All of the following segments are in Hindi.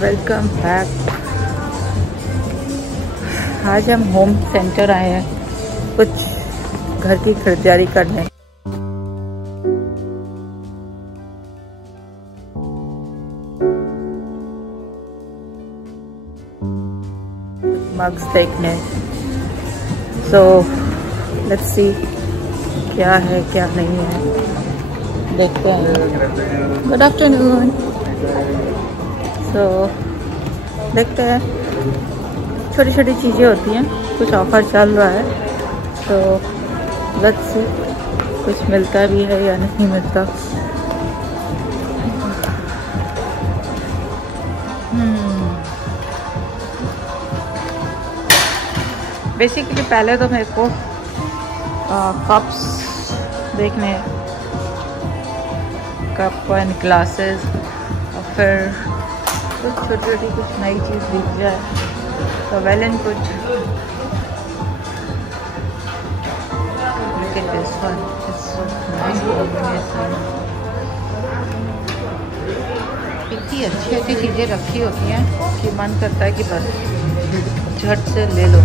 Welcome back. आज हम होम सेंटर आए हैं कुछ घर की खरीदारी करने। मग्स देखने। सो लेट्स सी क्या है क्या नहीं है, देखते हैं। Good afternoon. सो देखते हैं, छोटी छोटी चीज़ें होती हैं, कुछ ऑफर चल रहा है तो लेट्स सी कुछ मिलता भी है या नहीं मिलता। बेसिकली पहले तो मेरे को कप्स देखने हैं, कप एंड ग्लासेस, और फिर कुछ छोटी छोटी कुछ नई चीज़ दिख जाए तो well and good. Look at this one, it's so nice combination। इतनी अच्छी अच्छी चीज़ें रखी होती हैं कि मन करता है कि बस झट से ले लो।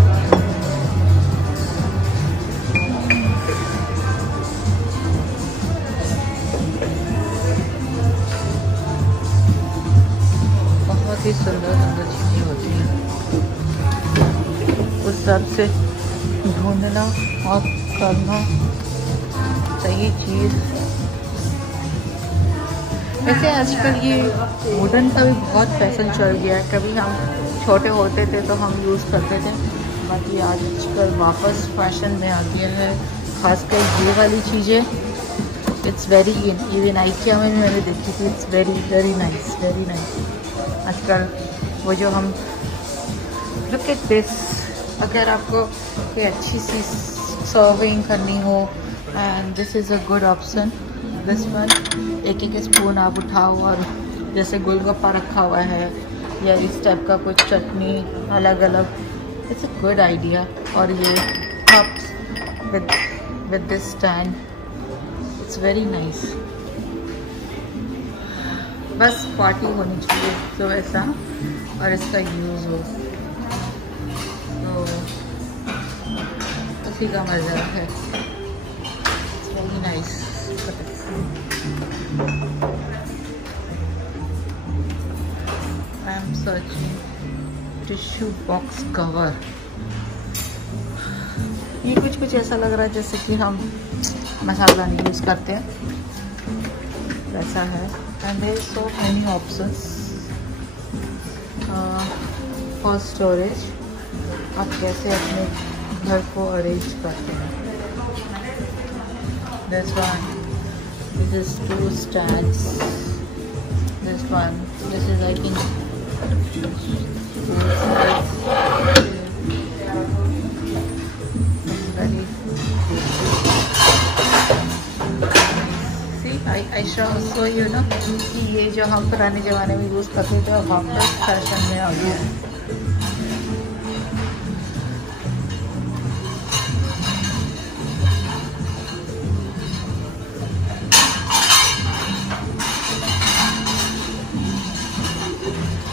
बहुत ही सुंदर सुंदर चीज़ें होती हैं, उस सब से ढूंढना और करना सही चीज़। वैसे आजकल ये वुडन का भी बहुत फैशन चल गया है। कभी हम छोटे होते थे तो हम यूज़ करते थे, बाकी आजकल वापस फैशन में आ गया है। खासकर ये वाली चीज़ें, इट्स वेरी इवन आइकिया में भी मैंने देखी थी। It's very very nice, very nice. आजकल वो जो हम लुक एट दिस, अगर आपको कोई अच्छी सी सर्विंग करनी हो, and this is a good option. This one, एक एक स्पून आप उठाओ और जैसे गोलगप्पा रखा हुआ है या इस टाइप का कुछ चटनी अलग अलग, इट्स अ गुड आइडिया। और ये cups with this stand, it's very nice. बस पार्टी होनी चाहिए तो ऐसा, और इसका यूज़ हो तो उसी का मज़ा है। It's very nice. I am searching tissue box cover. ये कुछ कुछ ऐसा लग रहा है जैसे कि हम मसाला नहीं यूज़ करते हैं, वैसा है। And there is so many options for storage। आप कैसे अपने घर को अरेंज करते हैं। This one, this is 2 stands। This one, this is I think very I show you ना कि ये जो हम पुराने ज़माने में यूज़ करते थे अब वापस फैशन में आ गया है।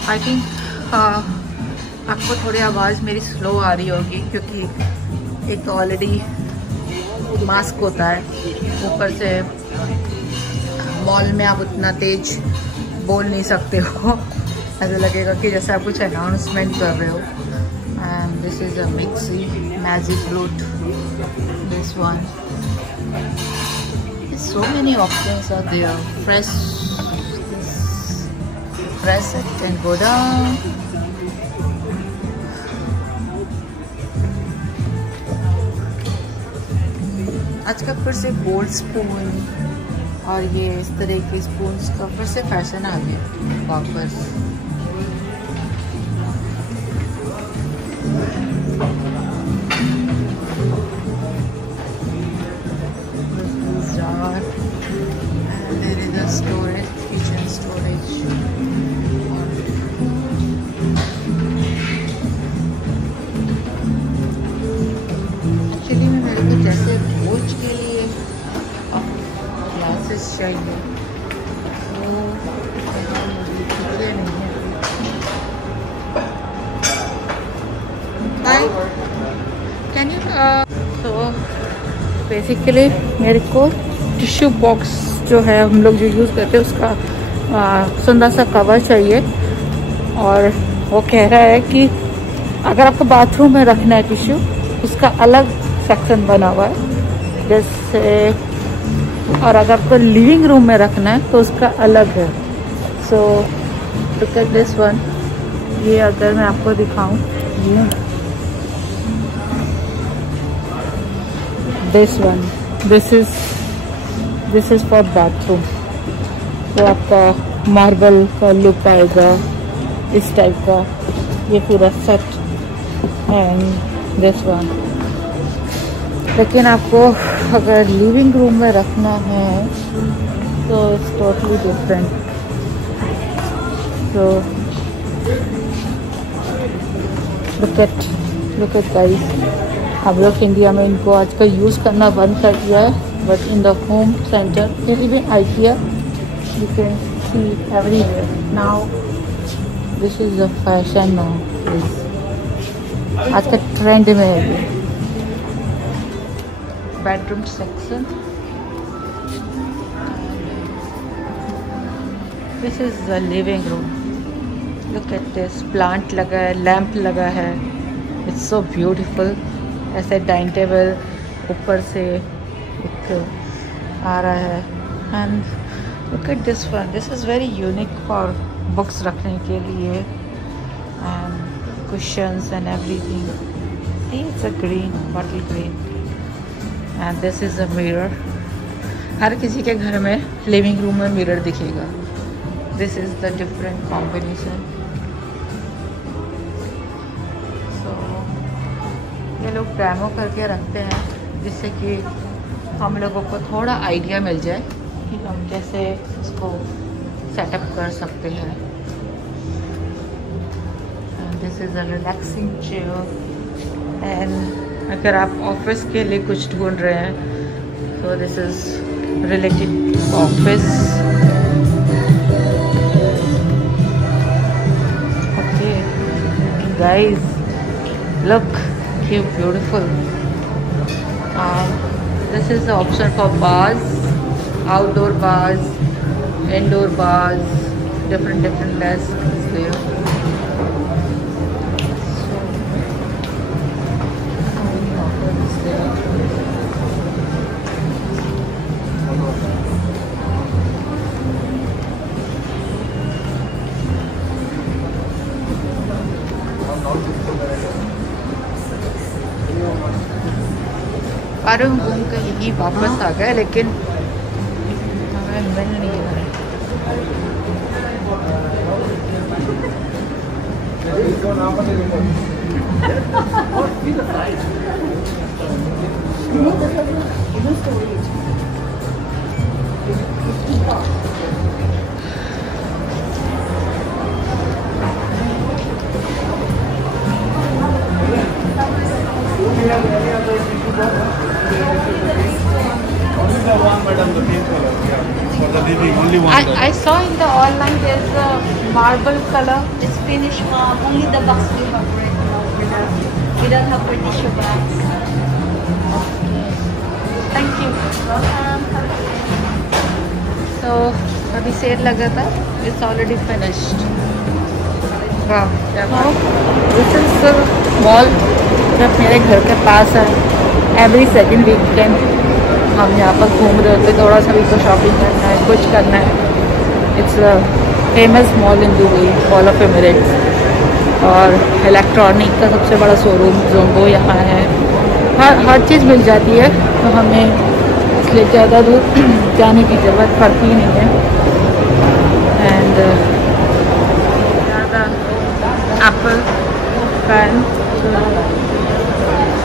आई थिंक आपको थोड़ी आवाज़ मेरी स्लो आ रही होगी, क्योंकि एक ऑलरेडी मास्क होता है, ऊपर से मॉल में आप उतना तेज बोल नहीं सकते हो, ऐसा लगेगा कि जैसे आप कुछ अनाउंसमेंट कर रहे हो। And this is a mixie magic fruit. This one, so many options are there। press it and go down। आजकल फिर से गोल्ड स्पून और ये इस तरह के स्पून्स का फिर से फैशन आ गया वापस। There is a storage, kitchen storage। Actually में मेरे को जैसे भोज के लिए ग्लासेस चाहिए, वो नहीं है। तो बेसिकली मेरे को टिश्यू बॉक्स जो है हम लोग जो यूज़ करते हैं उसका सुंदर सा कवर चाहिए। और वो कह रहा है कि अगर आपको बाथरूम में रखना है टिश्यू, उसका अलग सेक्शन बना हुआ है जैसे, और अगर आपको लिविंग रूम में रखना है तो उसका अलग है। So look at this one. ये अगर मैं आपको दिखाऊं, ये this one, this is for bathroom. तो आपका मार्बल का लुक आएगा इस टाइप का, ये पूरा सेट। एंड दिस वन, लेकिन आपको अगर लिविंग रूम में रखना है तो इट्स टोटली डिफरेंट। तो लुक एट गाइस, हम लोग इंडिया में इनको आजकल यूज़ करना बंद कर दिया है, but in the home centre even IKEA you can see everywhere now. This is the fashion now. आज का ट्रेंड में है ये। Bedroom section, this is the living room. Look at this, plant लगा है, लैंप लगा है, इट्स सो ब्यूटीफुल। ऐसे डाइनिंग टेबल ऊपर से एक आ रहा है। And look at this one, this is very unique for books रखने के लिए and cushions and everything. It's a green, bottle green. And this is a mirror. हर किसी के घर में लिविंग रूम में मिरर दिखेगा। This is the different combination. So ये लोग डेमो करके रखते हैं जिससे कि हम लोगों को थोड़ा आइडिया मिल जाए कि हम कैसे इसको सेटअप कर सकते हैं। This is a relaxing chair. And अगर आप ऑफिस के लिए कुछ ढूंढ रहे हैं तो this is related office. Okay guys, look how beautiful. This is the option for bars, outdoor bars, indoor bars, different desks is there. So many options there. और हम घूम कर यही वापस आ गए, लेकिन हमें मिल नहीं रहा है। I saw in the online there's a marble color. It's finished, mom. Only the box we have right now. We don't have for tissue bags. Thank you. Welcome. So अभी सेल लगा था, it's already finished. Wow. This is the mall जब मेरे घर के पास है। Every second weekend हम यहाँ पर घूम रहे होते, थोड़ा सा भी तो शॉपिंग करना है, कुछ करना है। It's a famous mall in Dubai, mall of Emirates. और इलेक्ट्रॉनिक का सबसे बड़ा शोरूम जोम्बो यहाँ है। हर चीज़ मिल जाती है, तो हमें इसलिए ज़्यादा दूर जाने की ज़रूरत पड़ती नहीं है। एंड ज़्यादा एप्पल फैन,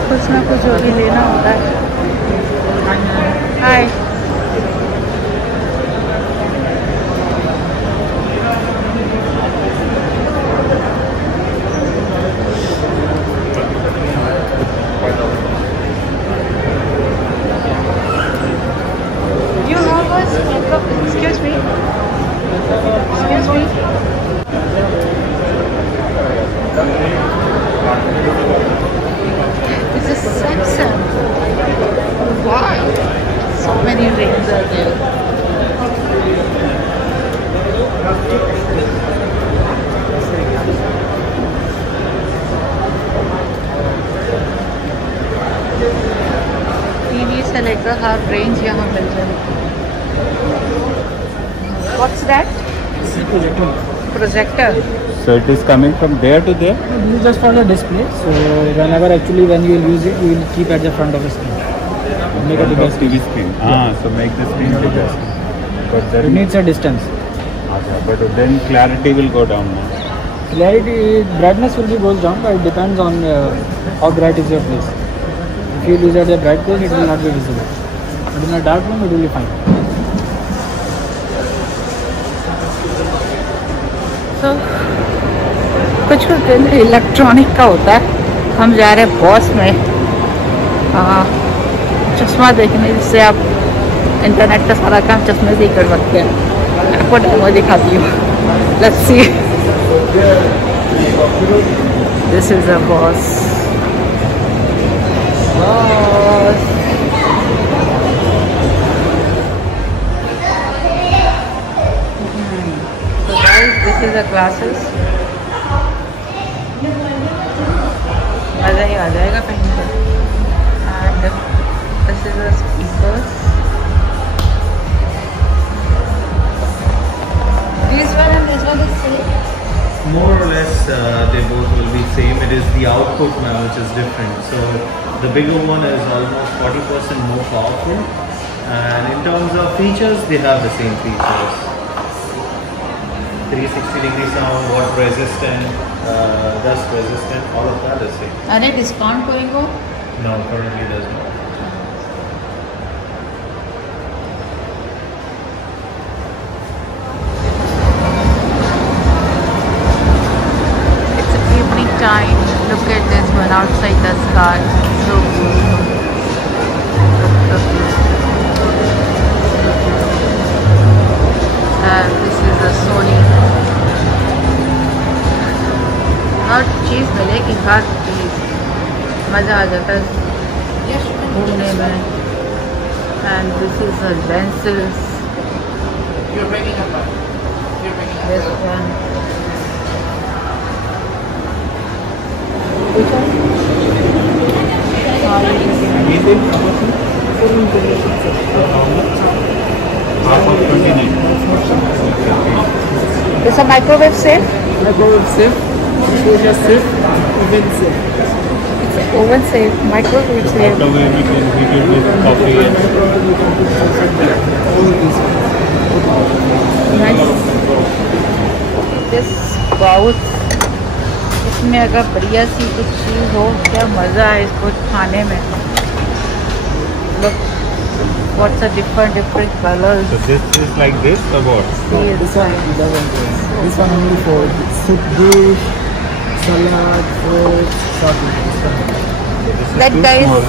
कुछ ना कुछ जो भी लेना होता है। हाय, you have us makeup? Excuse me. Excuse me. This is Samsung. मतलब हर रेंज यहाँ मिल जाएगी। What's that? This is projector. Projector. So it is coming from there to there? This is just for the display. So whenever actually when you will use it, you will keep at the front of the screen. Make a bigger TV screen. So make the screen bigger. But It then, needs a distance. but then clarity will go down now. Clarity, brightness will be goes down, but it depends on how bright is your place. If you use at a bright place, it will not be visible. But in a dark room, it will be fine. तो कुछ कुछ इलेक्ट्रॉनिक का होता है। हम जा रहे हैं बॉस में चश्मा देखने, जिससे आप इंटरनेट का सारा काम चश्मे से ही कर सकते हैं। आपको डेमो दिखाती हूँ। Let's see. This is a boss. This is the glasses. मज़ा ही आ जाएगा पहन के। And this is the speakers. This one and this one is same. More or less, they both will be same. It is the output now which is different. So the bigger one is almost 40% more powerful, and in terms of features, they have the same features. 360-degree sound, water resistant, dust resistant, all of that is same. अरे डिस्काउंट कोई को? No, currently does not. It's evening time. Look at this one outside the sky. So beautiful. So beautiful. And this is a Sony. हर चीज़ मिलेगी, हर चीज़। मज़ा आ जाता है घूमने में। And this is the lenses. This one. Which one? Half of 29. It's a microwave safe. Microwave safe, exposure safe, oven safe. It's an oven safe, microwave safe. After we can heat it with coffee and Nice. This bowl. इसमें अगर बढ़िया सी कुछ चीज़ हो, क्या मज़ा है इसको खाने में। Look, what's the different colors. so this is like this or what? This one doesn't go. This one only for soup dish, salad, fruit, something. This is That too guy small.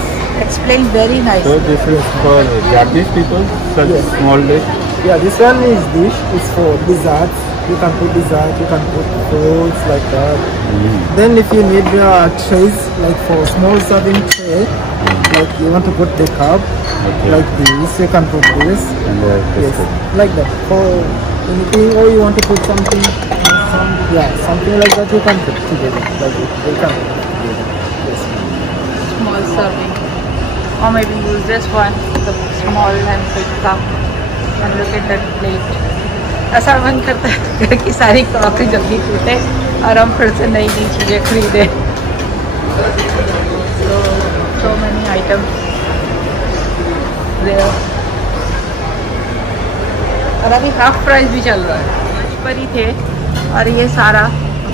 explained very So nicely. this is for Japanese people, such Yes. small dish. Yeah, this one is dish. It's for desserts. You can put dessert. You can put fruits like that. Then if you need trays, like for small serving tray, like you want to put the cup, Okay. like this, you can put this. And Yes, like that. For anything, or you want to put something, something like that, you can put together. Like it, you can put together. Yes. Small serving. Or maybe use this one, the small and big cup. And look at that plate. ऐसा मन करता है घर की सारी क्रॉकरी जल्दी टूटे और हम फिर से नई नई चीज़ें खरीदें। So many items there. और अभी हाफ प्राइस भी चल रहा है। आज पर ही थे और ये सारा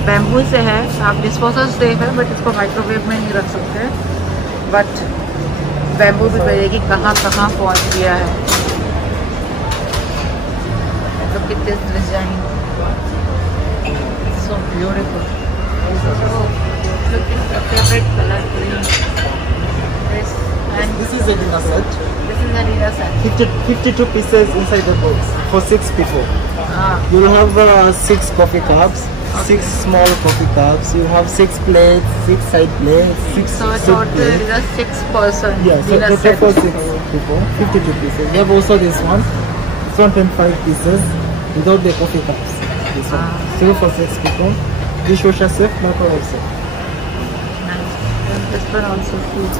बैम्बू से है। आप डिस्पोजल सेफ है, बट इसको माइक्रोवेव में नहीं रख सकते। बट बैम्बू भी बताइए कहाँ कहाँ पहुँच गया है। Look at this design. It's so beautiful. Look at the favorite color green. This and This is a dinner set. this is a dinner set. 52 pieces inside the box for 6 people. You'll have 6 coffee cups, 6 small coffee cups. You have 6 plates, 6 side plates, 6 So soup total plates. is a 6-person Yeah, so dinner total set. for 6 people, 52 pieces. We have also this one, 105 pieces without the coffee cups. This one, still for 6 people. Dishwasher safe, microwave safe. Nice. And this one also food.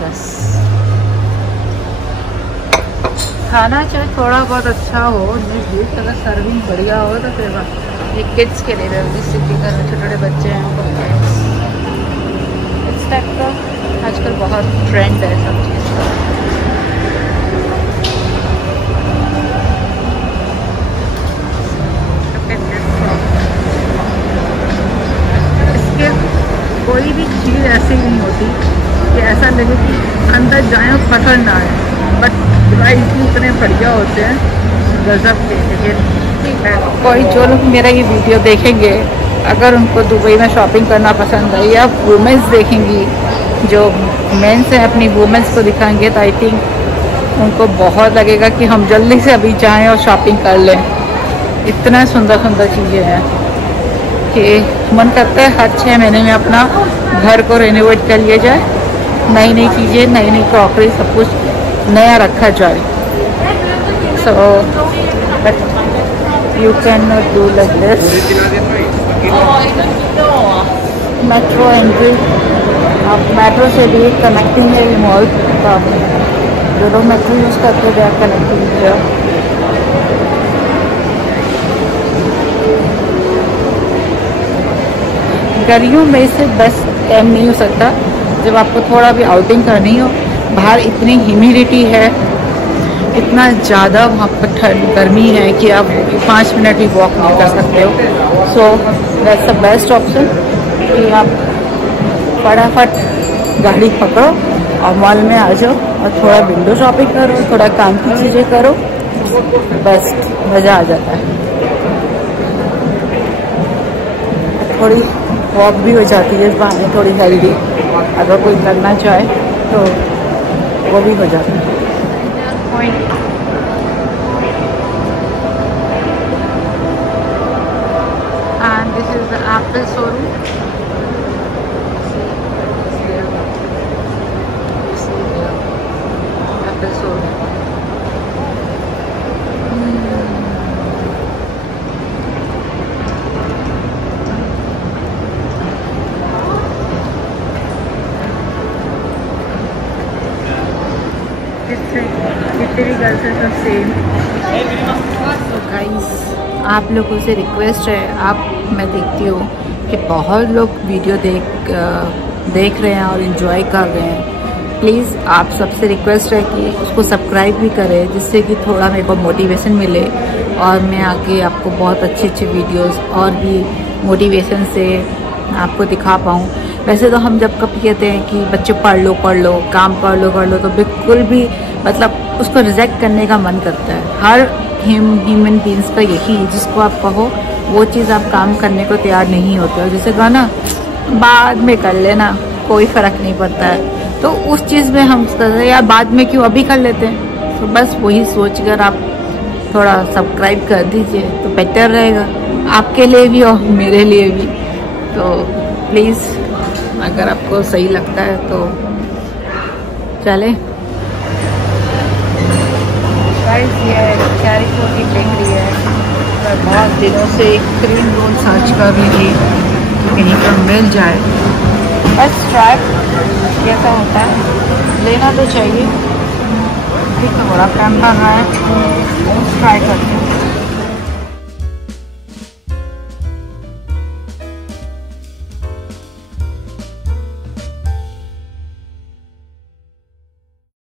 Yes. खाना चाहे थोड़ा बहुत अच्छा हो, अगर सर्विंग बढ़िया हो तो फिर ये किड्स के लिए जिस सिटी घर में छोटे छोटे बच्चे हैं उनको इस टाइप का आजकल बहुत ट्रेंड है सब चीज़ का। इसके कोई भी चीज़ ऐसी नहीं होती कि ऐसा लगे कि अंदर जाए और पकड़ ना आए, बट प्राइस भी इतने बढ़िया होते हैं गजब के। लेकिन ठीक है, कोई जो लोग मेरा ये वीडियो देखेंगे अगर उनको दुबई में शॉपिंग करना पसंद है या वुमेंस देखेंगी जो मेंस हैं अपनी वुमेंस को दिखाएंगे तो आई थिंक उनको बहुत लगेगा कि हम जल्दी से अभी जाएं और शॉपिंग कर लें। इतना सुंदर सुंदर चीज़ें हैं कि मन करता है हर 6 महीने में अपना घर को रेनोवेट कर लिया जाए, नई नई चीज़ें, नई नई क्रॉकरी, सब कुछ नया रखा जाए। So but you can not do like this. Metro entry, आप मेट्रो से भी कनेक्टिंग है मॉल, तो आप जो लोग मेट्रो यूज़ करते हैं कनेक्टिंग है। गर्मियों में से बेस्ट टाइम नहीं हो सकता जब आपको थोड़ा भी आउटिंग करनी हो। बाहर इतनी ह्यूमिडिटी है, इतना ज़्यादा वहाँ पर ठंड गर्मी है कि आप 5 मिनट भी वॉक नहीं कर सकते हो। So that's the best option कि आप फटाफट गाड़ी पकड़ो और मॉल में आ जाओ और थोड़ा विंडो शॉपिंग करो, थोड़ा काम की चीज़ें करो, बेस्ट मज़ा आ जाता है। थोड़ी वॉक भी हो जाती है इस बहाने, थोड़ी हेल्दी अगर कोई करना चाहे तो वो भी हो जाता है। And this is the Apple showroom. Apple showroom. Same. तो गाइस आप लोगों से रिक्वेस्ट है, मैं देखती हूँ कि बहुत लोग वीडियो देख रहे हैं और इन्जॉय कर रहे हैं। प्लीज़ आप सबसे रिक्वेस्ट है कि उसको सब्सक्राइब भी करें जिससे कि थोड़ा मेरे को मोटिवेशन मिले और मैं आगे आपको बहुत अच्छे अच्छे वीडियोस और भी मोटिवेशन से आपको दिखा पाऊँ। वैसे तो हम जब कब कहते हैं कि बच्चे पढ़ लो काम कर लो तो बिल्कुल भी मतलब उसको रिजेक्ट करने का मन करता है। हर ह्यूमन बींग्स का यही, जिसको आप कहो वो चीज़ आप काम करने को तैयार नहीं होते हो। जैसे कहा ना बाद में कर लेना, कोई फ़र्क नहीं पड़ता है, तो उस चीज़ में हम कहते हैं यार बाद में क्यों, अभी कर लेते हैं। तो बस वही सोच कर आप थोड़ा सब्सक्राइब कर दीजिए तो बेटर रहेगा आपके लिए भी और मेरे लिए भी। तो प्लीज़ अगर आपको सही लगता है तो चले। गाइस ये चेरी फ्रूट दिख रही है, मैं बहुत दिनों से एक क्रीम रोल सर्च कर रही थी कहीं पर मिल जाए। बस ट्राई कैसा होता है, लेना तो चाहिए। ठीक है, बड़ा काम कर रहा है, ट्राई करते